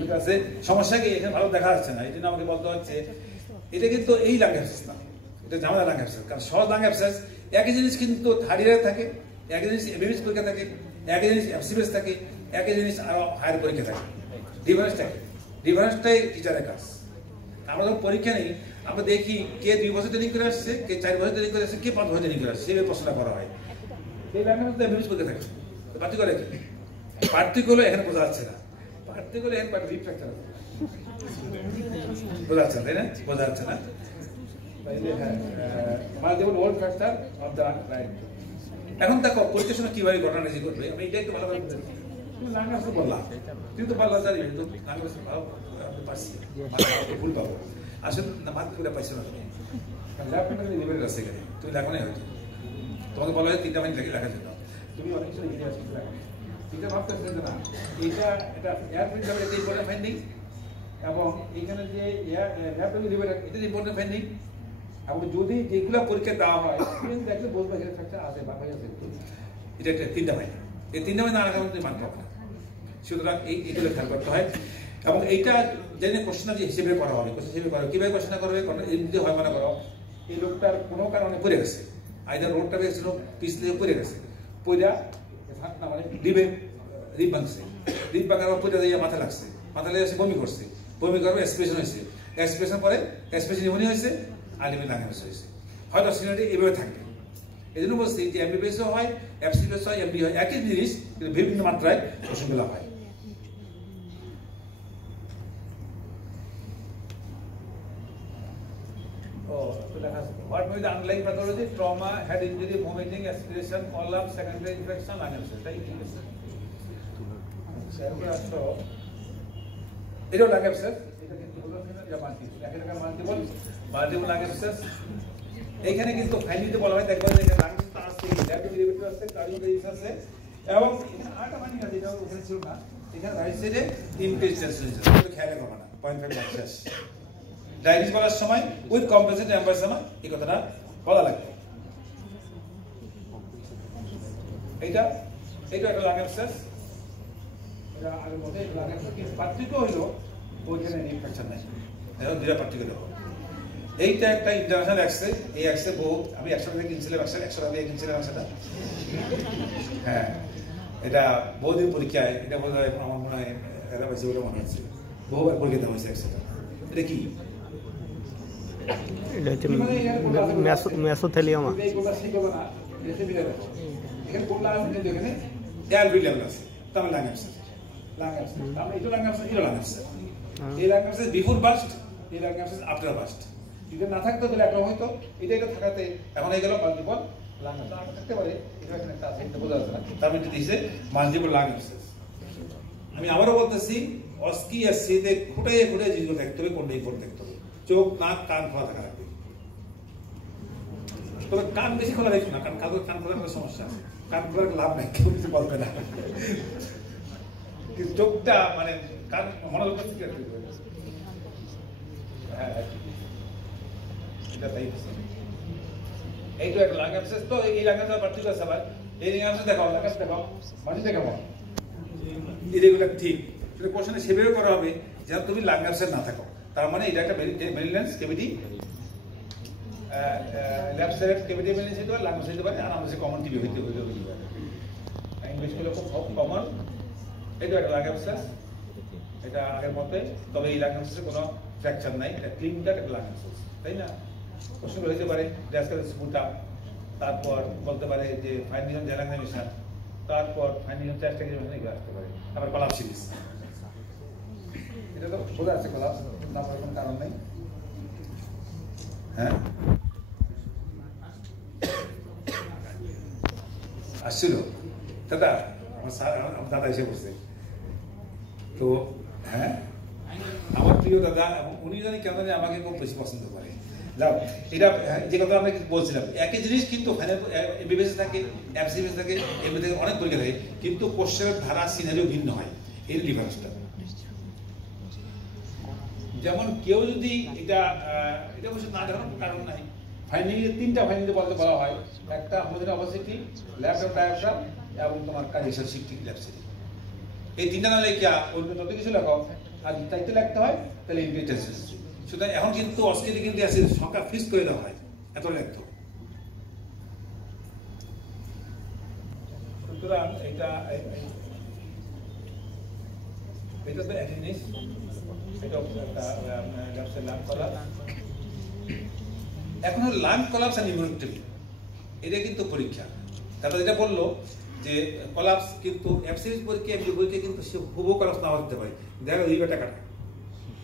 আছে সমস্যা কি এখানে ভালো দেখা যাচ্ছে না, এই জন্য আমাকে বলতে হচ্ছে এটা কিন্তু এই লাং অ্যাবসেস না, এটা ঝামেলা লাং অ্যাবসেস। কারণ সহজ লাং অ্যাবসেস একই জিনিস কিন্তু থার্ড ইয়ারে থাকে, একই জিনিস এমবিবিএস পরীক্ষা থাকে, একই জিনিস এফসিবিএস থাকে, একই জিনিস আরো হায়ার পরীক্ষা থাকে। ডিফারেন্স থাকে, ডিফারেন্সটাই টিচারের কাজ। আমরা যখন পরীক্ষা নেই আমরা দেখি কে 2 বছর ট্রেনিং করে আসছে, কে 4 বছর ট্রেনিং করে আসছে, কে 5 বছর ট্রেনিং করে আসছে, সেভাবে প্রশ্নটা করা হয়। এই লাইনের মধ্যে এমবিবিএস পরীক্ষা থাকে, পার্থক্য করে কি? পার্থক্য হলো এখানে বোঝা যাচ্ছে না, পার্থক্য হলো এখানে রিফ্র্যাকচার বোঝা যাচ্ছে না, তাই না? বোঝা যাচ্ছে না। এখন দেখো পরীক্ষার সময় কিভাবে ঘটনা রেজি করবে, আমি এটা একটু ভালো করে বললাম, কিন্তু পারলা জানি পারছি ভুল পাবো আসলে মাত্র করে পাইছো না তুমি রাস্তা গেলে তুমি লেখো না, হয়তো তোমাকে বলা হয় 3টা মিনিট লেখার জন্য, তুমি অনেক কিছু লিখে আসছো এটা ভাবতেছে না, এটা এটা এয়ার প্রিন্ট হবে, এটা ইম্পর্টেন্ট ফাইন্ডিং। এবং এইখানে যে এটা ইম্পর্টেন্ট ফাইন্ডিং। এবং যদি যেগুলো পরীক্ষা দেওয়া হয় দেখলে বলবো এখানে ফ্র্যাকচার আছে বা হয়ে আছে, এটা একটা 3টা ফাইন্ডিং। এই 3টা ফাইন্ডিং না রাখার মান পাবো না, সুতরাং এইগুলো খেয়াল করতে হয়। এবং এইটা জেনে কোশ্চেন যে হিসেবে করা হবে, কোশ্চেন হিসেবে করা কিভাবে কোশ্চেন করবে, এমনিতে হয় মনে করো এই লোকটার কোনো কারণে পড়ে গেছে, আইদার রোডটা গেছিল পিছলে পড়ে গেছে, পড়া না মানে রিপ ভাঙছে, রিপ ভাঙার পর পড়ে দিয়ে মাথা লাগছে, মাথা লেগে এসে বমি করছে, বমি করবে এক্সপ্রেশন হয়েছে, এক্সপ্রেশন পরে এক্সপ্রেশন নিউমোনিয়া হয়েছে, আলিমের লাং অ্যাবসেস হয়েছে। হয়তো সিনিয়রিটি এভাবে থাকবে। এই জন্য বলছি যে এমবিবিএসও হয়, এফসিবিএস হয়, এমডি হয়, একই জিনিস কিন্তু বিভিন্ন মাত্রায় প্রশ্নগুলো হয়। What may be the underlying pathology? Trauma, head injury, vomiting, aspiration, collapse, secondary infection, lung abscess. তাই ঠিক আছে। এটাও lung abscess, এটা কিন্তু হলো যা মাল্টিপল, এখানে মাল্টিপল lung abscess। এইখানে কিন্তু ফাইনালিতে বলা হয় দেখবেন যে লাং আছে, ডেরিভেটিভ আছে, কার্ডিওভাস্কুলার আছে, এবং এখানে আরেকটা মানি আছে যেটা ওখানে ছিল না, এখানে রাইট সাইডে ইনক্রিজ টেস্টোস্টেরন, এটা খেয়াল রাখবা না, 0.5 শেষ। ডায়াবেটিস বলার সময় উইথ কম্পেনসেটেড এমফাইসমা এই কথাটা বলা লাগবে। এটা একটা লাং অ্যাবসেস, এটা আগের মধ্যে লাং অ্যাবসেস, কিন্তু পার্থক্য হলো ওইখানে ইনফেকশন নাই, এখন দুইটা পার্থক্য দেখো। এইটা একটা ইন্টারন্যাশনাল এক্সরে, এই এক্সরে বহু আমি 100 টাকা কিনছিলাম, 100 টাকা দিয়ে কিনছিলাম এক্সরেটা। হ্যাঁ, এটা বহুদিন পরীক্ষায়, এটা বোধ হয় আমার মনে হয় এরা পাইছে বলে মনে হচ্ছে, বহুবার পরীক্ষা দেওয়া হয়েছে এক্সরেটা। এটা কি? মেসোথেলিওমা। বিফোর বাস্ট, এই লাং অ্যাবসেস আফটার বাস্ট। যদি না থাকতো তাহলে একরকম হইতো, এটা থাকাতে এখন হয়ে গেল মাল্টিপল লাং অ্যাবসেস। থাকতে পারে এটা এখানে একটা আছে, এটা বোঝা যাচ্ছে না, তার মধ্যে দিয়েছে মাল্টিপল লাং অ্যাবসেস। আমি আবারও বলতেছি অস্কি এসসিতে খুঁটাইয়ে জিনিসগুলো দেখতে হবে, কোনটা ইম্পর্টেন্ট দেখতে হবে। চোখ, নাক, কান খোলা থাকা লাগবে, তবে কান বেশি খোলা রাখবে না, কারণ কান খোলার একটা সমস্যা আছে, কান খোলার লাভ নাই, কেউ কিছু বলবে না। কিন্তু চোখটা মানে কান মনে হচ্ছে এইটা একটা লাং অ্যাবসেস। তো এই লাং অ্যাবসেস পার্টিকুলার আছে, আবার এই লাং অ্যাবসেস দেখাও, লাং অ্যাবসেস দেখাও, মাটিতে কেমন এগুলো ঠিক সেটা কোশ্চেনে সেভাবে করা হবে যেন তুমি লাং অ্যাবসেস না থাকো। তার মানে এটা একটা মেরিলেন্স কেভিটি, লেফট সাইড কেভিটি মেরিলেন্স হতে পারে, লাং অ্যাবসেস হতে পারে, আর আমাদের কমন টিভি হইতে পারে, ইংলিশগুলো খুব কমন। এটা একটা লাং অ্যাবসেস, এটা আগের মতে, তবে এই লাং অ্যাবসেসের কোনো ফ্র্যাকচার নাই, এটা ক্লিন কাট একটা লাং অ্যাবসেস, তাই না? কোশ্চেন হইতে পারে ড্যাসকাল স্পুটা, তারপর বলতে পারে যে ফাইন্ডিং অন জ্যালাংনামিশন, তারপর ফাইন্ডিং অন চেস্ট এক্সামিনেশন এগুলো আসতে পারে, আবার কলাপস সিরিজ। এটা তো বোঝা আছে কলাপস, না বলার কোনো কারণ নেই। হ্যাঁ আসছিল দাদা, আমার দাদা এসে বসে, তো হ্যাঁ আমার প্রিয় দাদা, উনি জানি কেন জানি আমাকে খুব বেশি পছন্দ করে। যাও, এটা যে কথা আমরা বলছিলাম, একই জিনিস কিন্তু এমবিবিএস থাকে, এফসিবিএস থাকে, এমবি থেকে অনেক পরীক্ষা থাকে, কিন্তু কোশ্চেনের ধারা সিনারিও ভিন্ন হয়। এর ডিফারেন্সটা যেমন কেউ যদি এটা অবশ্যই না জানার কারণ নাই, ফাইন্ডিং এর 3টা ফাইন্ডিং বলতে বলা হয়, একটা হোমোজেনিক অবসিটি, ল্যাবস ডায়াফ্রাম এবং তোমার কার্ডিয়াক শিফটিং ল্যাবসিটি। এই 3টা না লেখা অন্য যত কিছু লেখো, আর তাইতে লিখতে হয় তাহলে ইনভিটেশন। সুতরাং এখন কিন্তু অস্ট্রেলিয়া কিন্তু আছে সংখ্যা ফিক্স করে দেওয়া হয় এত লিখতে। সুতরাং এটা তো এক জিনিস, এটা একটা লার্ন কলাপস। এখন লার্ন কলাপস আর নিউমেরিক টেবিল, এটা কিন্তু পরীক্ষা। তারপর যেটা বললো যে কলাপস কিন্তু এফসিএস পরীক্ষা এমনি পরীক্ষা কিন্তু সে হুবহু কলাপস নাও হতে পারে। দেখো রিপ এটা কাটা,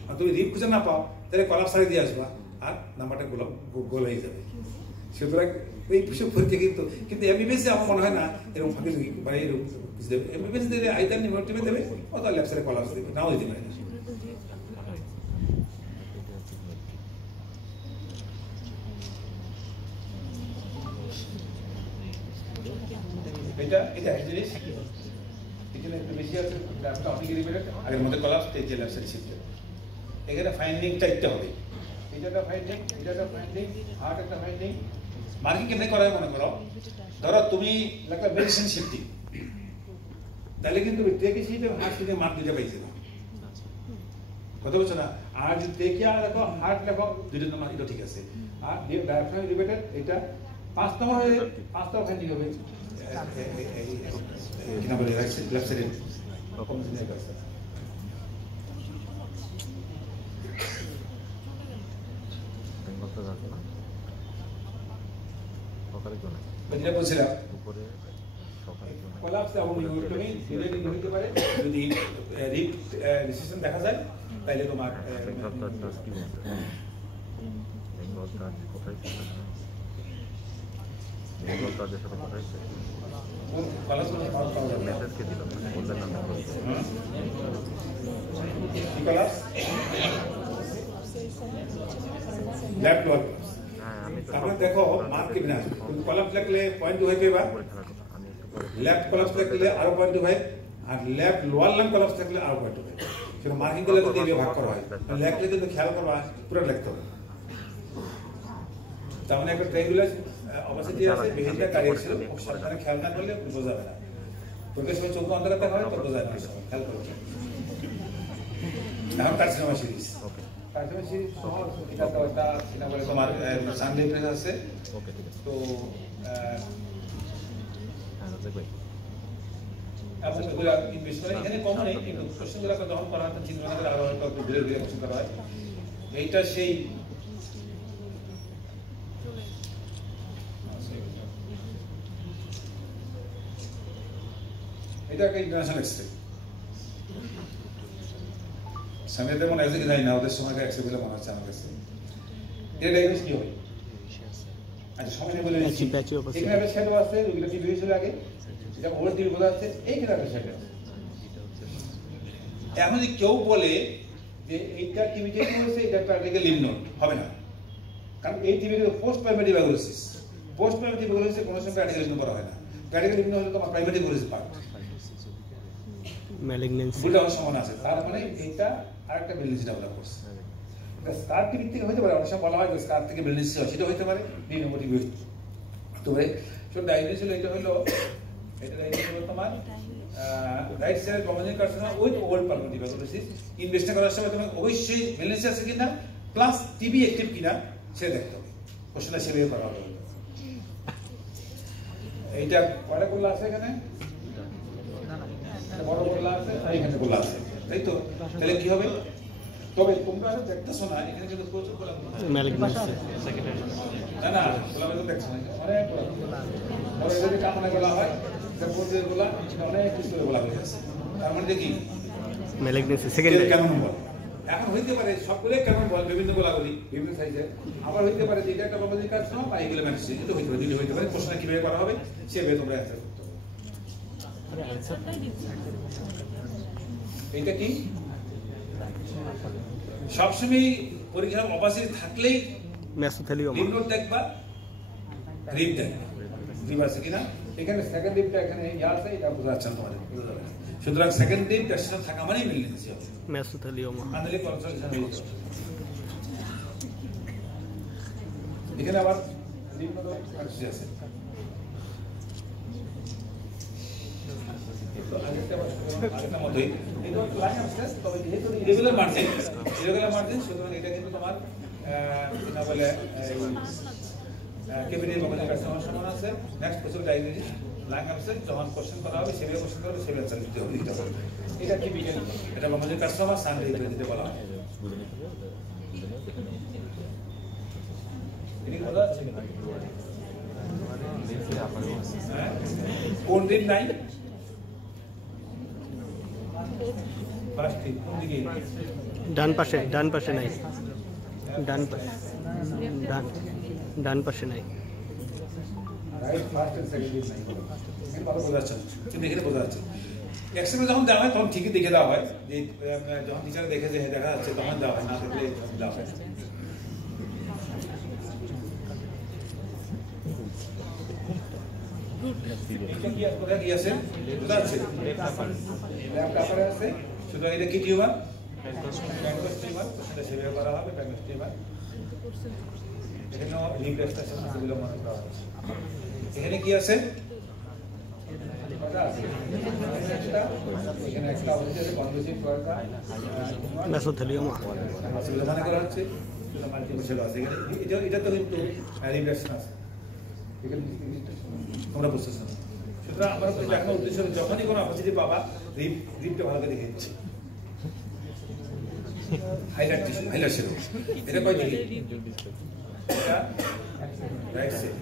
আর তুমি রিপ খুঁজে না পাও তাহলে কলাপস সারিয়ে দিয়ে আসবা আর নাম্বারটা গোল হয়ে যাবে। সুতরাং এই পরীক্ষা কিন্তু এমবিবিএস আমার মনে হয় না এরকম ফাঁকি মানে এরকম দেবে। এমবিবিএস দিলে আইদার নিউমেরিক টেবিল দেবে অথবা ল্যাপসারে কলাপস দেবে, নাও দিতে পারে না। এটা এক জিনিস, এখানে একটু বেশি আছে, গ্রাফটা অনেক রিলেটেড, আর এর মধ্যে কলাপস এই ল্যাপসারে শিফট। এখানে ফাইন্ডিং চাইতে হবে, এটা একটা ফাইন্ডিং, এটা একটা ফাইন্ডিং, হার্ট একটা ফাইন্ডিং। মার্কিং কেমনে করা হয় মনে করো, ধরো তুমি একটা মেডিসিন শিফটিং, তাহলে কিন্তু টেকে শিফট এবং হার্ট শিফটে মার্ক দুইটা পাইছে না, কথা বলছো না? আর যদি টেকে আর দেখো হার্ট লেখো দুইটা নাম্বার, এটা ঠিক আছে। আর ডায়াফ্রাম রিলেটেড এটা 5 নম্বর হয়ে 5 নম্বর ফাইন্ডিং হবে কি নাম বলে লেফট সাইডে কমিশনের কাছে। যেটা বলছিলাম কোলাপস এবং নিউরোটমি রিলেটিভ হতে পারে। যদি রিপ রিসেশন দেখা যায় তাহলে তোমার তারপরে দেখো মার্ক কেমন আসবে। কলাপস লিখলে 0.25 পেবা, লেফট কলাপস লিখলে আরো 0.25, আর লেফট লোয়ার লাইন কলাপস লিখলে আরো 0.25। সেটা মার্কিং করলে তো দিয়ে ভাগ করা হয়, লিখলে কিন্তু খেয়াল করবা পুরো লিখতে হবে। তার মানে একটা ট্রায়াঙ্গুলার অবস্থিতি আছে, বিভিন্ন কারেকশন মানে খেয়াল না করলে বোঝা যাবে না। তোকে সময় চোখ বন্ধ রাখতে হয় তো বোঝা যায় না, খেয়াল করো। এখন কার্সিনোমা সিরিজ, কার্সিনোমা সিরিজ এটা তো একটা কিনা বলে তোমার সানডে প্রেস আছে। তো আপনি এগুলো ইনভেস্ট করেন, এখানে কম নেই কিন্তু কোশ্চেনগুলো যখন করা হয় চিন্তা করে আরো একটু ঘুরে ঘুরে কোশ্চেন করা হয়। এইটা সেই এটা একটা ইন্টারন্যাশনাল এক্সপ্রেস। সামনে তেমন একদিকে যাই না, ওদের সময় এক্সপ্রেস বলে মনে হচ্ছে আমার কাছে। এটা ডায়াগনোস কি হবে? আচ্ছা সময় বলে দিচ্ছি, এখানে একটা শ্যাডো আছে, ওইগুলো কি হয়েছিল আগে, এটা ওর দিল বোঝা যাচ্ছে, এইখানে একটা শ্যাডো আছে। এখন যদি কেউ বলে যে এইটা টিভি যেটা হয়েছে এটা প্রাকটিক্যাল লিম্ফ নোড হবে না, কারণ এই TB post primary tuberculosis, post primary টিউবারকুলোসিসে কোনো সময় প্রাকটিক্যাল লিম্ফ করা হয় না। প্রাকটিক্যাল লিম্ফ নোড হলো তোমার প্রাইমারি টিউবারকুলোসিস পার্ট, ম্যালিগন্যান্সি বুঝতে আমার সমান আছে। তার মানে এইটা আরেকটা মেলিগন্যান্সি ডেভেলপ করছে। এটা স্কার টিভি থেকে হতে পারে, অনেক সময় বলা হয় যে স্কার থেকে মেলিগন্যান্সি হয়, সেটা হতে পারে নিউমোটিভ। তবে সব ডায়াগনোস হলো এটা হলো, এটা ডায়াগনোস হলো তোমার right side community carcinoma with old pulmonary tuberculosis. Investigation করার সময় তোমাকে অবশ্যই মেলিগন্যান্সি আছে কিনা প্লাস টিবি অ্যাক্টিভ কিনা সেটা দেখতে হবে, কোশ্চেনটা সেভাবে করা হবে। এইটা কয়টা গোলা আছে এখানে, বড় গোলা আছে আর এখানে গোলা আছে, তাই তো? তাহলে কি হবে? তবে তোমরা দেখতেছো না এখানে কিন্তু প্রচুর গোলা ম্যালিগন্যান্সি সেকেন্ডারি না না গোলা তো দেখছো না, অনেক গোলা বড় যদি কামনা গোলা হয় তারপরে গোলা অনেক কিছু গোলা হয়ে আছে। তার মানে কি ম্যালিগন্যান্সি সেকেন্ডারি কেমন বল? এখন হইতে পারে সবগুলো কেমন বল, বিভিন্ন গোলাগুলি বিভিন্ন সাইজের, আবার হইতে পারে যে এটা একটা পালমোনারি কার্সিনোমা বা এগুলো ম্যালিগন্যান্সি, এটা হইতে পারে, দুটো হইতে পারে। কোশ্চেন কিভাবে করা হবে সেভাবে তোমরা অ্যান্সার করতে হবে। এইটা কি সবসময় পরীক্ষার অপাসিটি থাকলেই মেসোথেলিওমা লিম্ফ নোড দেখবা, রিপ দেখবা, রিপ আছে কিনা। এখানে সেকেন্ড রিপটা এখানে আছে, এটা বোঝা যাচ্ছে না তোমাদের, সুতরাং সেকেন্ড রিপ টেস্টেশন থাকা মানেই মেলিগন্যান্সি হবে, মেসোথেলিওমা। আনলে কনসালটেশন হয়ে যাবে। এখানে আবার লিম্ফ নোড আছে। তো আগেরটা মতোই এটা লাইন আসছে, তবে যেহেতু ইরেগুলার মার্জিন সুতরাং এটা কিন্তু তোমার না বলে কেবিনের মধ্যে কাস্টমার সমান আছে। নেক্সট কোশ্চেন ডাইরেক্টলি লাইন আসছে, যখন কোশ্চেন করা হবে সেভাবে কোশ্চেন করা হবে, সেভাবে অ্যান্সার দিতে হবে। এটা কি বিজ্ঞান, এটা আমাদের কাস্টমার সানডে দিতে বলা হয়। কোন দিন নাই ডান পাশে নাই, ডান পাশে নাই। যখন দেওয়া হয় তখন ঠিকই দেখে দেওয়া হয়, যে যখন টিচার দেখে যে দেখা যাচ্ছে তখন দেওয়া হয়, না দেখলে দেওয়া হয়। এটা কি টিউমার? সেভাবে করা হবে। এখানে কি আছে? মেসোথেলিওমা মনে করা হচ্ছে এটা তো কিন্তু রিফ্লেকশন আছে, তোমরা বুঝতেছো না। সুতরাং আমার দেখার উদ্দেশ্য যখনই কোনো অপরচুনিটি পাবা রিপটা ভালো করে দেখে দিচ্ছি। হাইলাইট টিস্যু, হাইলাইট সেল, এটা কয় দিকে? এটা রাইট সাইড।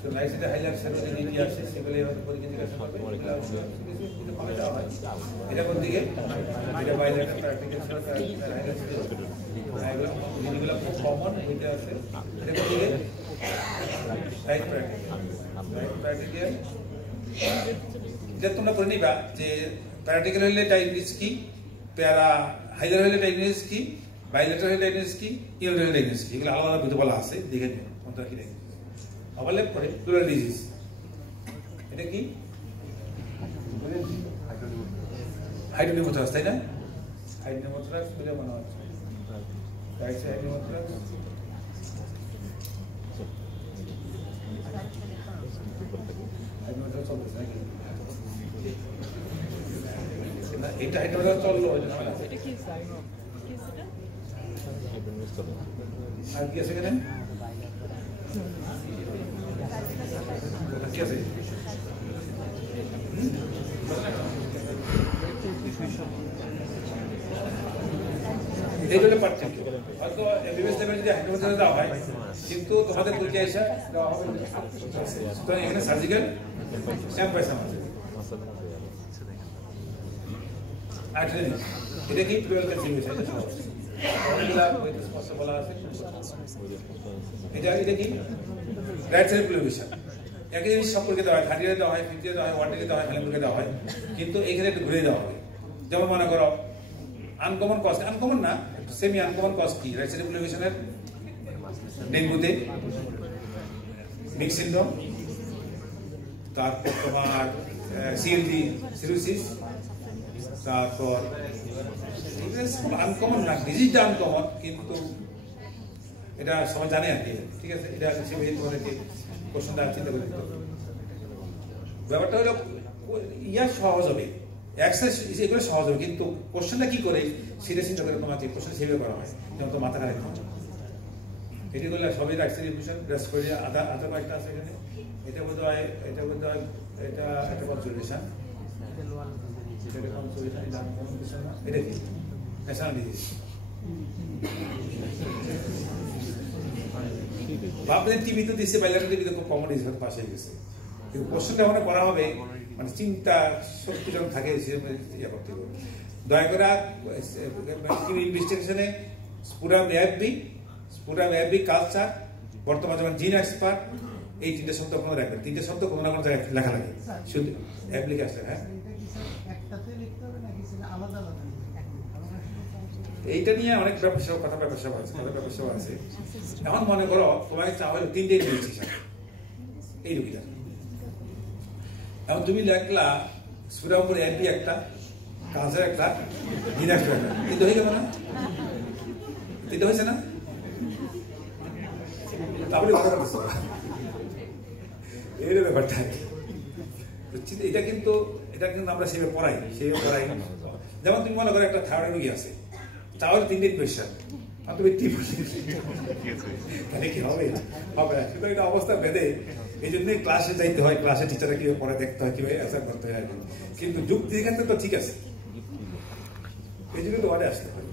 তো রাইট সাইডে হাইলাইট সেল যদি কি আসে সেগুলো হয়তো পরীক্ষা করতে হবে, এটা ভালো দেওয়া হয়। এটা কোন দিকে? এটা bilateral practical cell, highlight cell, এগুলো খুব কমন এটা আছে। এটা কোন দিকে? Right practical. এটা তোমরা করে নিবা যে প্র্যাকটিক্যাল হইলে ডায়াগনোসিস কি, প্যারা হাইলার হইলে ডায়াগনোসিস কি, বাইলেটারাল হইলে ডায়াগনোসিস কি, ইউনিটারাল হইলে ডায়াগনোসিস কি, এগুলো আলাদা আলাদা বুঝতে বলা আছে, দেখে নিও কোনটা কি ডায়াগনোসিস। ওভারল্যাপ করে প্লুরাল ডিজিজ। এটা কি? হাইড্রোনিমোথরাক্স, তাই না? হাইড্রোনিমোথরাক্স বলে মনে হচ্ছে। Right side হাইড্রোনিমোথরাক্স। হাইড্রোনিমোথরাক্স চলতেছে নাকি? এটা হাইড্রোনিমোথরাক্স চললো। এটা কি সাইন? কি সেটা? আর কি আছে এখানে? কি আছে? এইগুলো পার্থক্য। হয়তো এমবিবিএস লেভেলে যদি হাইড্রোনিমোথরাক্স দেওয়া হয়, কিন্তু তোমাদের পরীক্ষায় এসে দেওয়া হবে। তো এখানে সার্জিক্যাল এমপাইসাম আছে। এটা কি 12 ক্যালসিফিকেশন, বলা আছে। এটা কি রাইট সাইড প্লুভিশন। একই জিনিস সম্পর্কে দেওয়া হয়, 30 দেওয়া হয়, 50 দেওয়া হয়, 1 দেওয়া হয়, ফ্যালেমকে দেওয়া হয়, কিন্তু এখানে একটু ঘুরে দেওয়া হবে। যেমন মনে করো আনকমন কজ, আনকমন না সেমি আনকমন কজ কি? রাইট সাইড প্লুভিশনের ডেঙ্গুতে মিক্স সিনড্রোম, তারপর তোমার সিএলডি সিরোসিস, তারপর আনকমন না, ডিজিজটা আনকমন, কিন্তু এটা সবাই জানে আর কি। ঠিক আছে, এটা হিসেবে তোমাদেরকে কোশ্চেনটা চিন্তা করে দিতে হবে। ব্যাপারটা হলো ইয়া সহজ হবে, এক্সারসাইজ এগুলো সহজ হবে, কিন্তু কোশ্চেনটা কি করে সেটা চিন্তা করে তোমাকে কোশ্চেন সেভাবে করা হয়, যেমন তো মাথা খারাপ হয়। এটি করলে সবই রাইট সাইড রিভিশন ব্রাশ করে আধা কয়েকটা আছে এখানে। এটা বোধ হয় এটা একটা কনসুলেশন, এটা কি ন্যাশনাল ডিজিজ। ভাবলেন টিভিতে দিচ্ছে, বাইরের টিভিতে খুব কমন ডিজিজ পাশে গেছে, কিন্তু কোশ্চেনটা মনে করা হবে মানে চিন্তা শক্তি যখন থাকে ইয়ে করতে হবে। দয়া করে ইনভেস্টিগেশনে স্পুরাম কালচার, বর্তমান যেমন জিন এক্সপার্ট, এই তিনটে শব্দ কোনো রাখবেন। তিনটে শব্দ কোনো না কোনো জায়গায় লেখা লাগে, শুধু অ্যাপ্লিকেশন। হ্যাঁ, এইটা নিয়ে অনেক ব্যাপার আছে। এখন মনে করো তোমাকে চাওয়া হলো 3টে রেজিস্ট্রেশন, এই রুগীটা। এখন তুমি লেখলা সুরামপুর এমপি একটা, কালচার একটা, দিনাজপুর একটা, কিন্তু হয়ে গেল না? এটা হয়েছে না? তাহলে এই ব্যাপারটা এটা কিন্তু এটা কিন্তু আমরা সেভাবে পড়াই যেমন তুমি মনে করো একটা থাইরয়েড রোগী আছে, তাহলে 3 দিন প্রেশার, আর তুমি তাহলে কি হবে? হবে না। শুধু এটা অবস্থা বেঁধে এই জন্যই ক্লাসে যাইতে হয়, ক্লাসে টিচাররা কিভাবে পড়ে দেখতে হয়, কিভাবে অ্যান্সার করতে হয়। কিন্তু যুক্তি ক্ষেত্রে তো ঠিক আছে, এই জন্য তো ওয়ার্ডে আসতে হয়।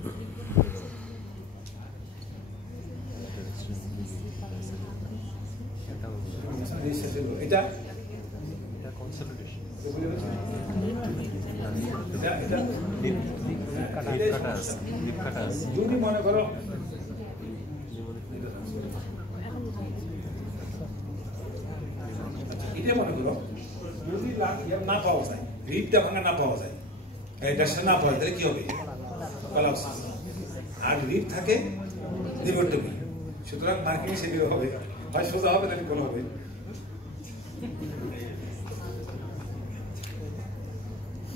এটা যদি মনে করো এটা মনে করো যদি না পাওয়া যায়, রিপটা ভাঙা না পাওয়া যায়, এটা না পাওয়া যায়, তাহলে কি হবে? কলাপস। আর রিপ থাকে লিভারটমি, সুতরাং মার্কিং সেটিও হবে, হয় সোজা হবে নাকি কোনো হবে।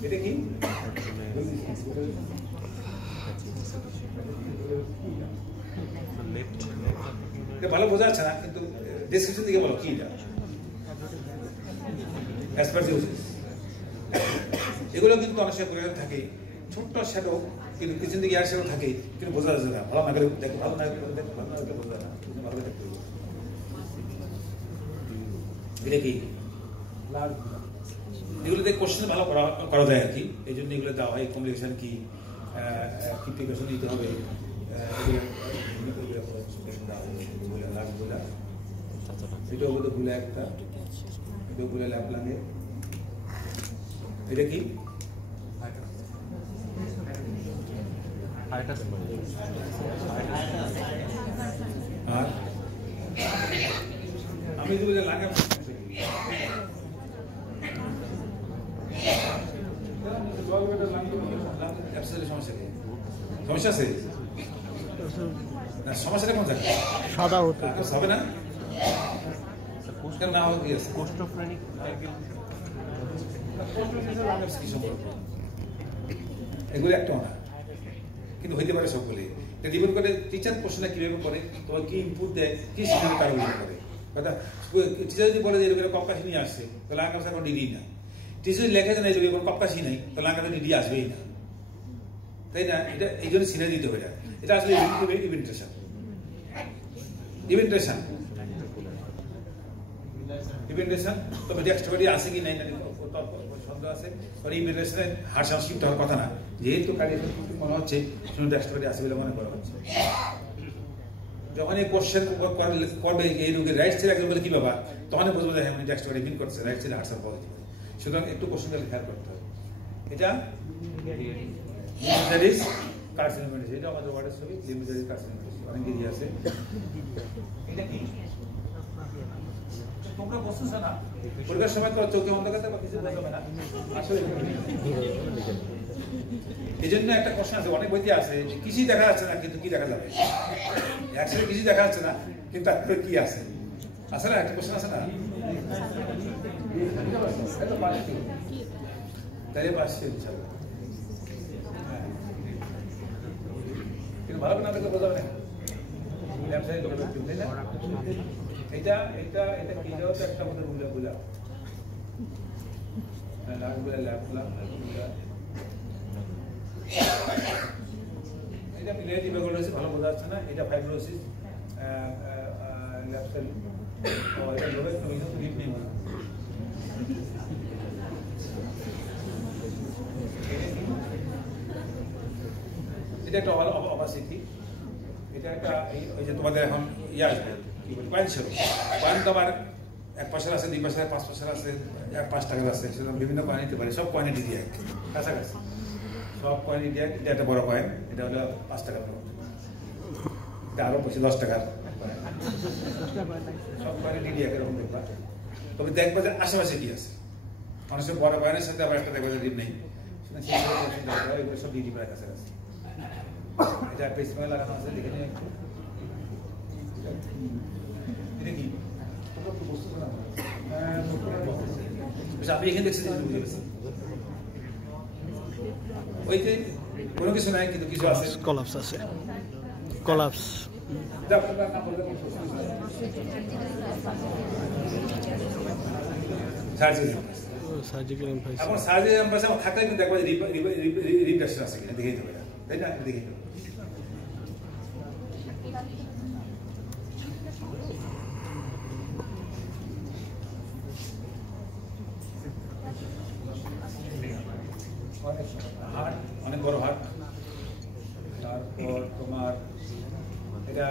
এটা কি ভালো বোঝা যাচ্ছে না, কিন্তু ডেসক্রিপশন দিকে বলো কি এটা। এগুলো কিন্তু অনেক সময় করে থাকে ছোট্ট শ্যাডো, কিন্তু পিছন দিকে এয়ার শ্যাডো থাকে, কিন্তু বোঝা যাচ্ছে না। ভালো না করে দেখো, ভালো না করে দেখো, ভালো না করে বোঝা না, ভালো করে দেখতে হবে। এটা কি এগুলোতে কোশ্চেন ভালো করা যায় আর কি, এই জন্য এগুলো দেওয়া হয়। কমিউনিকেশন কি প্রিপারেশন নিতে হবে, এটা হলো গুলা একটা, এটা গুলা ল্যাপ লাগে। এটা কি আর আমি যেগুলো লাগে সমস্যা আছে না? সমস্যাটা কোন জায়গায়? সাদা হতো হবে না, এগুলো একটা না, কিন্তু হইতে পারে সবগুলি। ডিপেন্ড করে টিচার প্রশ্নটা কিভাবে করে, তোমার কি ইনপুট দেয়, কি সিদ্ধান্ত কারণ করে। টিচার যদি বলে যে এরকম কপকাশি নিয়ে আসছে, তাহলে আঁকা কোনো ডিডি না। টিচার লেখা যায় না যদি কোনো কপকাশি নাই, তাহলে আঁকা ডিডি আসবেই না, তাই না? এটা এই জন্য সিনে দিতে হবে। এটা আসলে ইভেন্টেশন তবে টেক্সটবডি আছে কি নাই সন্দেহ আছে। ইভেন্টেশনের হার সংস্কৃত হওয়ার কথা না, যেহেতু কারি মনে হচ্ছে শুধু টেক্সটবডি আছে বলে মনে করা হচ্ছে। যখন এই কোশ্চেন করবে এই রোগের রাইট সাইড একজন বলে কি ব্যাপার, তখন বুঝবো যে হ্যাঁ টেক্সটবডি মিন করছে, রাইট সাইড হার্টস পজিটিভ। সুতরাং একটু কোশ্চেনটা খেয়াল করতে হবে। এটা লিমিটারিস কার্সিনোমাইটিস, এটা আমাদের ওয়ার্ডের ছবি। লিমিটারিস কার্সিনোমাইটিস অনেক এরিয়া আছে। এটা কি তোমরা বসছো না পরীক্ষার সময় তো চোখে বন্ধ করতে বা কিছু বোঝাবে না আসলে। এই জন্য একটা কোশ্চেন আছে, অনেক বইতে আছে যে কিছুই দেখা যাচ্ছে না কিন্তু কি দেখা যাবে। একসাথে কিছুই দেখা যাচ্ছে না কিন্তু তারপরে কি আছে, আছে না? একটা কোশ্চেন আছে না? তাহলে পাচ্ছি কিন্তু ভালো না দেখে বোঝাবে না। এটা এটা এটা কি যাও তো একটা মধ্যে গুলা গুলা লাগুলা লাগুলা এটা মিলিয়ে দিবে বলেছে, ভালো বোঝা যাচ্ছে না। এটা ফাইব্রোসিস ল্যাপসেল ও এটা লোবের কমিশন রিপ নেই মনে। এটা একটা অপাসিটি, এটা একটা ওই যে তোমাদের এখন ইয়ে আসবে কি বলি পয়েন্ট ছিল। পয়েন্ট তো আবার 1 পয়সার আছে, 2 পয়সার, 5 পয়সার আছে, 5 টাকার আছে, সেরকম বিভিন্ন পয়েন্ট নিতে পারে। সব পয়েন্ট দিয়ে এক কাছাকাছি, সব পয়েন্ট দিয়ে এটা একটা বড় পয়েন্ট, এটা হলো 5 টাকার, এটা আরো পয়সা 10 টাকার সব পয়েন্ট দিয়ে এরকম দেখবা। তবে দেখবা যে আশেপাশে কি আছে। মানুষের বড় পয়েন্টের সাথে আবার একটা দেখবা যে রিপ নেই, সব ডিডি প্রায় কাছাকাছি। এটা পেসমেকার লাগানো আছে, দেখে নিন একটু। এটা কি আমি এখানে দেখছি ওই যে কোনো কিছু নাই কিন্তু কিছু আছে, কলাপস আছে, কলাপস। সার্জারি সার্জিক্যাল এমফাইস এখন সার্জারি এমফাইস আমার থাকলে কিন্তু দেখবা রিপ্রেশন আছে কিনা দেখে দিতে হবে, তাই না? দেখে দিতে হবে। হার্ট অনেক বড় হার্ট, তারপর তোমার এটা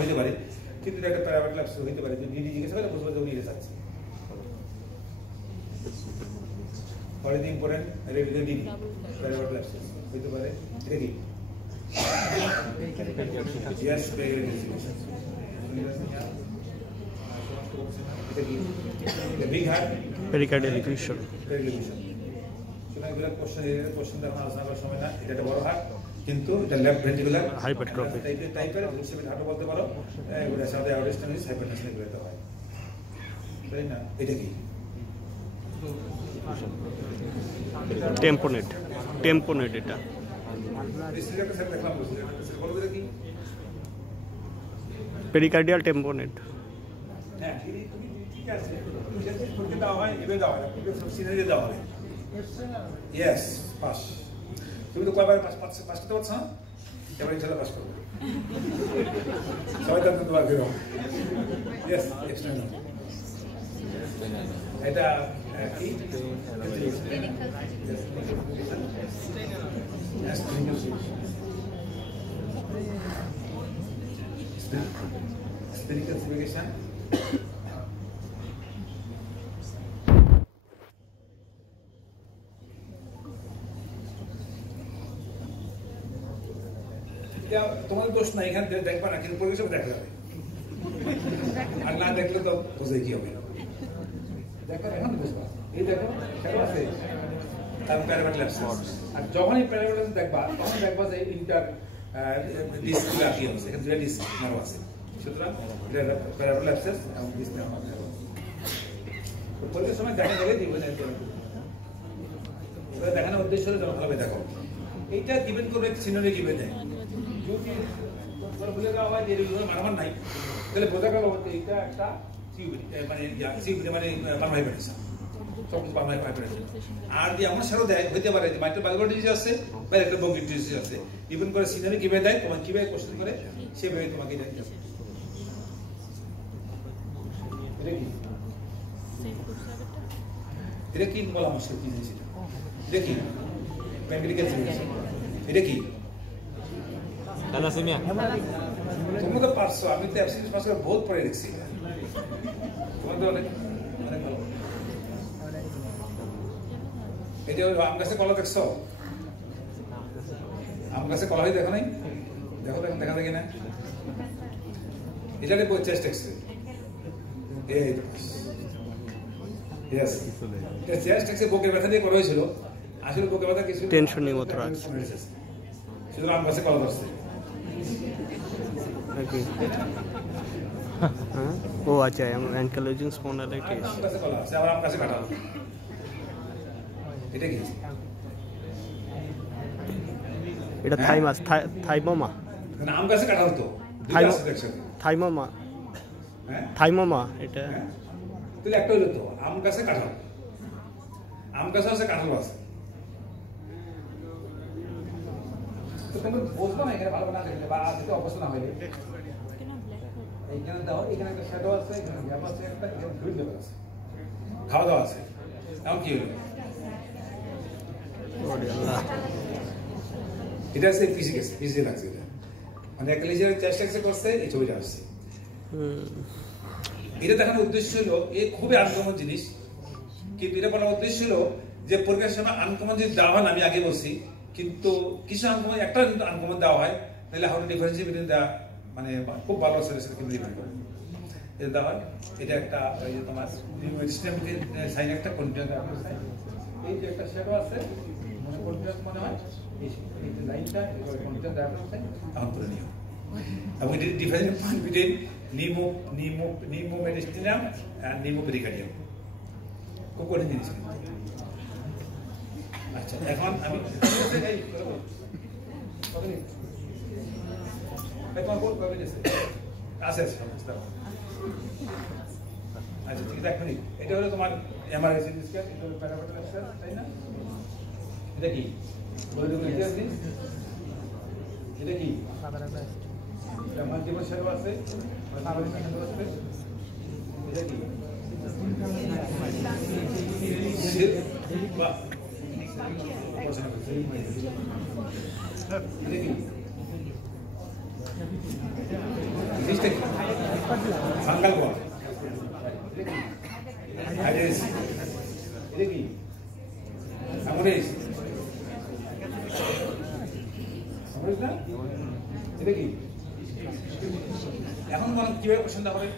হইতে পারে, কিন্তু একটা প্রাইভেট ল্যাবস হইতে পারে। যদি জিজ্ঞাসা করলে বুঝবো যে উনি এটা চাচ্ছে। পরে দিন পড়েন রেডিও ডিডি প্রাইভেট ল্যাবস হইতে পারে। এটা কি? Yes, big heart, pericardial equation question এখন আলোচনা করার সময় না। এটা একটা বড় হার্ট, কিন্তু এটা লেফট ভেন্ট্রিকুলার হাইপারট্রফি টাইপের হার্টও বলতে পারো। এগুলো সাথে অ্যাওরেস্টানিস হাইপারটেনশন করতে হয়, তাই না? এটা কি? টেম্পোনেট এটা পেরিকার্ডিয়াল টেম্পোনেট। তুমি তো কয়বার পাস করতে পারছো না? এবার ইনশাল্লাহ পাস করবো। সবাই তো তোমার বেরো। এটা কি? Spherical segregation. তোমাদের দোষ না, এখানে দেখবা না, কিন্তু পরিবেশে দেখা যাবে। আর না দেখলে তো বুঝে কি হবে। দেখো এখন বুঝবা, এই দেখো সেটা আছে তার প্যারামেট ল্যাপস। আর যখনই প্যারামেট ল্যাপস দেখবা তখন দেখবা যে ইন্টার ডিস্ক কি আছে, এখানে দুটো ডিস্ক নার্ভ আছে। সুতরাং এটা প্যারামেট ল্যাপস এবং ডিস্ক নার্ভ আছে। পরীক্ষার সময় দেখা গেলে দিবেন, ওটা দেখানোর উদ্দেশ্য হলে ভালোভাবে দেখো। এইটা ডিপেন্ড করবে সিনারি কিভাবে দেয়। যদি বলে দেওয়া হয় যে মারামার নাই, তাহলে বোঝা গেল এইটা একটা আর যে আমার সারও দেয় হইতে পারে যে মাইক্রোবায়োলজি ডিজিজ আছে বা একটা বঙ্গির ডিজিজ আছে। ডিপেন্ড করে সিনারি কিভাবে দেয়, তোমার কিভাবে কোশ্চেন করে সেভাবে তোমাকে দেয়। এটা কি বলা মুশকিল, কি জিনিস এটা কি? এটা কি? তুমি তো পারছো, আমি তো অ্যাবসেন্স পাস করে বহুত পরে দেখছি। তোমাদের অনেক অনেক ভালো। এটা আম গাছে কলা দেখছো? আম গাছে কলা হয়ে দেখো নাই? দেখো দেখা যায় না? এটা চেস্ট এক্সরে। চেস্ট এক্সরে বুকের ব্যথা দিয়ে করা হয়েছিল। আসলে বুকের ব্যথা কিছু টেনশন নিয়ে মতো রাখছে, সুতরাং আম গাছে কলা ধরছে। ও আচ্ছা, অ্যানকাইলোজিং স্পন্ডাইলাইটিস। আম গাছে কলা আছে, আবার আম গাছে কাঁঠাল। এটা কি? এটা থাইমোমা। না, আম গাছে কাঁঠাল তো থাইমোমা এটা। তাহলে একটা হইলো তো আম গাছে কাঁঠাল, আম গাছে আছে কাঁঠাল আছে। তো তুমি বুঝবো না এখানে ভালো না দেখলে বা আজকে অবস্থা না হইলে এইখানে দাও, এখানে একটা শ্যাডো আছে, এখানে গ্যাপ আছে, একটা এখানে ফ্লুইড লেভেল আছে, খাওয়া দাওয়া আছে। এখন কি হলো? এটা আছে পিসি গেছে, পিসি লাগছে। এটা মানে একটা লিজার চেস্ট এক্সরে করছে, এই ছবিটা আসছে। এটা দেখানোর উদ্দেশ্য হলো এ খুবই আনকমন জিনিস, কিন্তু এটা বলার উদ্দেশ্য হলো যে পরীক্ষার সময় আনকমন যদি দেওয়া হয়, আমি আগে বলছি, কিন্তু কিছু আনকমন একটা আনকমন দেওয়া হয়, তাহলে how to differentiate between the মানে খুব ভালো সেলেকশন কিন্তু ডিপেন্ড করে। এটা দেওয়া হয়, এটা একটা এই যে তোমার সাইন একটা কন্টিনিউয়াস সাইন, এই যে একটা শ্যাডো আছে মনে কন্টিনিউয়াস মনে হয়, এই যে লাইনটা কন্টিনিউয়াস ডায়াগ্রাম সাইন তখন করে নিও। এবং এটি difference between Nimo মেডিস্টিনাম and Nimo pericardium. খুব কঠিন জিনিস। আচ্ছা, এখন আমি আচ্ছা ঠিক আছে, 1 মিনিট। এটা হলো তোমার এমআরআই সিটি স্ক্যান, এটা হলো প্যারামেট্রিক স্ক্যান, তাই না? এটা কি বলে দেবো? এটা কি মাল্টিপল শ্যাডো আছে, এটা কি ফাঙ্গাল বল, এটা কি আমরেজ, না এটা কি? এখন মানে কিভাবে কোশ্চেন দেওয়া হবে?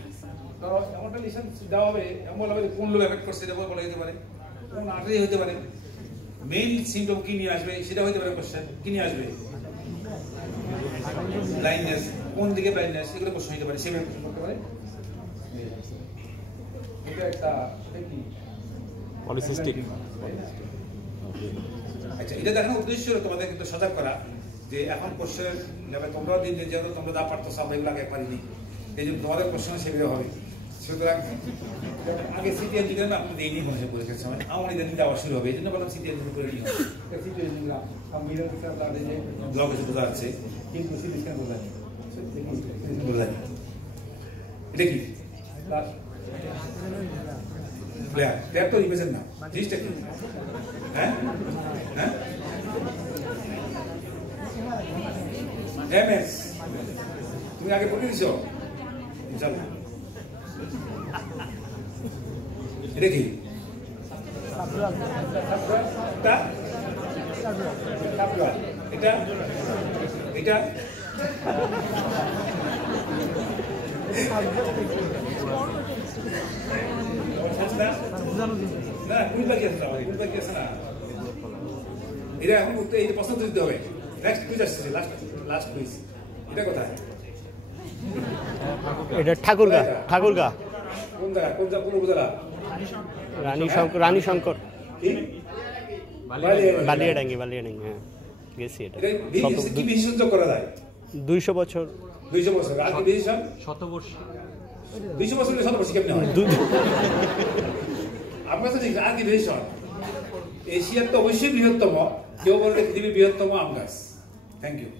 ধরো এমনটা লিসন দেওয়া হবে, এমন বলা হবে কোন লোক এফেক্ট করছে, এটা বলা যেতে পারে, কোন আর্টারি হতে পারে, মেইন সিমটম কি নিয়ে আসবে সেটা হতে পারে কোশ্চেন, কি নিয়ে আসবে, ব্লাইন্ডনেস, কোন দিকে ব্লাইন্ডনেস, এগুলো কোশ্চেন হতে পারে, সেভাবে কোশ্চেন করতে পারে। এটা একটা কি পলিসিস্টিক। আচ্ছা, এটা দেখানোর উদ্দেশ্য হলো তোমাদের কিন্তু সজাগ করা যে এখন কোশ্চেন নেবে, তোমরাও দিন দিন যেহেতু তোমরা যা পারতো সব এগুলো আগে পারিনি, এই জন্য তোমাদের কোশ্চেন সেভাবে হবে। সুতরাং আগে সিটি এন্ট্রি করেন, আপনি এই নিয়ে মনে হয় পরীক্ষার সময় আমার ইদানিং দেওয়া শুরু হবে, এই জন্য বললাম সিটি এন্ট্রি করে নিও। সিটি এন্ট্রি ব্লগ এসে বোঝা যাচ্ছে, কিন্তু সিটি স্ক্যান বোঝা নেই, বোঝা নেই। এটা কি প্লেয়ার তো ইমেজের না, জিনিসটা কি? হ্যাঁ হ্যাঁ এমএস তুমি আগে পড়ে দিছো, ইনশাআল্লাহ। এটা কি? এটা এটা না কুইজ বাকি আছে, আমার কুইজ বাকি আছে না, এটা এখন এই প্রশ্ন দিতে হবে। নেক্সট কুইজ আসছে, লাস্ট কুইজ। এটা কোথায়? এটা ঠাকুরগা। ঠাকুরগা কোন জায়গা? কোন পূর্ব উপজেলা? রানী শঙ্কর কি বালিয়াডাঙ্গি। হ্যাঁ গেছি। এটা কি বিশেষণ করা যায়? 200 বছর। 200 বছর আর কি বিশেষণ? শতবর্ষ। 200 বছর শতবর্ষ কেমনে হয়? আপনার তো ঠিক আর কি বিশেষণ? এশিয়ার তো অবশ্যই বৃহত্তম, কেউ বললে পৃথিবীর বৃহত্তম আম গাছ। Thank you.